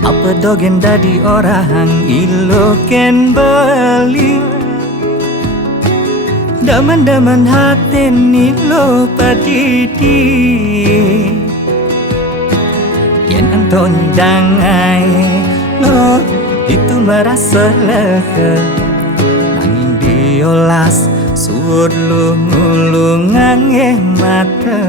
Apa dogen dadi orang ilo ken beli Daman-daman hati nilo padidi Yen antoni dangai lo itu merasa lega Nanging diolas suud lu ngulungan mata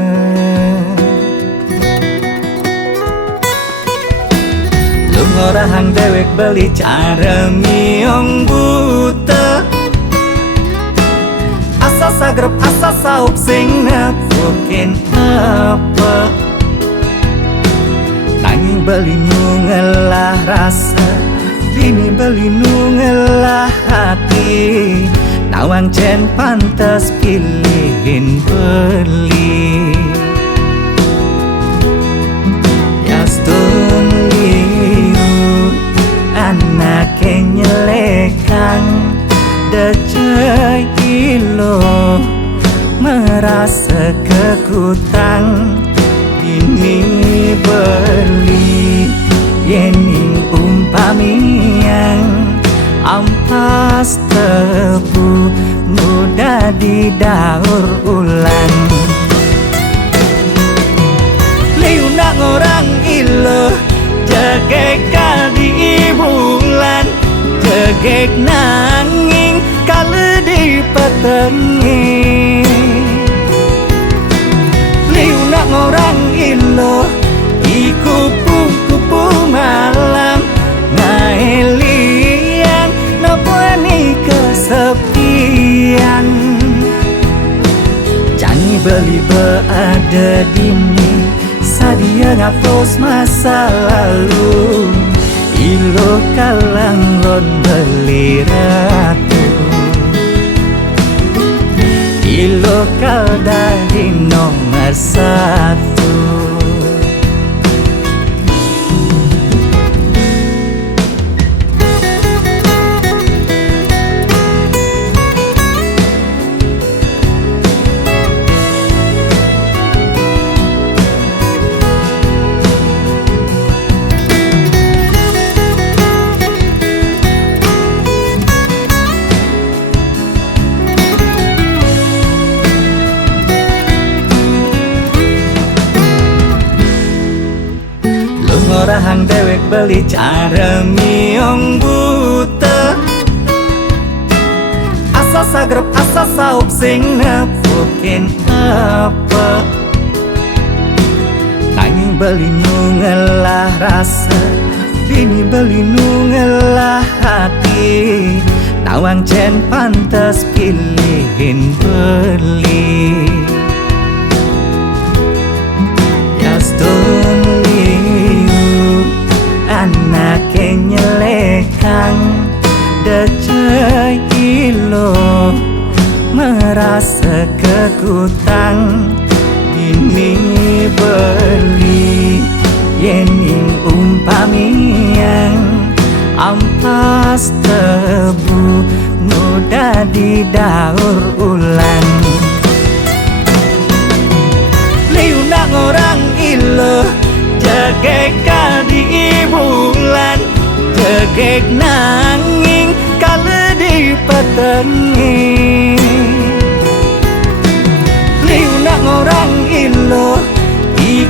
Lu ngorahang dewek beli cara miong buta Asa sagrep asa saup sing nepukin apa Nanging beli nungelah rasa Bini beli nungelah hati Nawang cen pantas pilihin beli Yastun liu anake nyelekang Dece ilo merasa kekutang Bini beli yening umpamiang Ampas tebu muda didaur ulang Liu nak orang ilo jagek kadi bulan Jagek nanging kala di petengi Liu nak orang ilo kupu-kupu malam Ngaelian napuani kesepian Jangan beli berada dini Sadia ngapus masa lalu Ilo kalanggon beli ratu Ilo kalda di nomor satu Ngorahang dewek beli cara miong buta Asa sagrep asa saup sing nepukin apa Nanging beli nungelah rasa Bini beli nungelah hati Nawang cen pantas pilihin beli Yastun anake nyelekang Dece ilo merasa kekutang Bini beli yening umpamiang Ampas tebu muda didaur ulang Liu nak orang ilo jagek kadi bulan Jagek nanging kala di petengi Liu nak orang ilo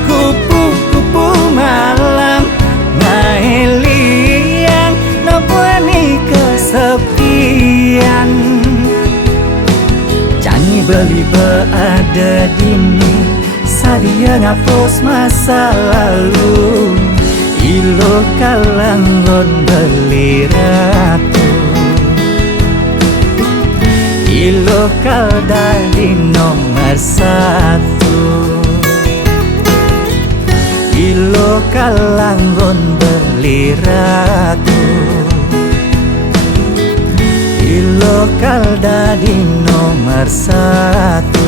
kupu-kupu malam Ngaelian napuani kesepian Jangan beli berada dini Sadia ngapus masa lalu Ilo kalanggon beli ratu Ilo kalda di nomor satu Ilo kalanggon beli ratu Ilo kalda di nomor satu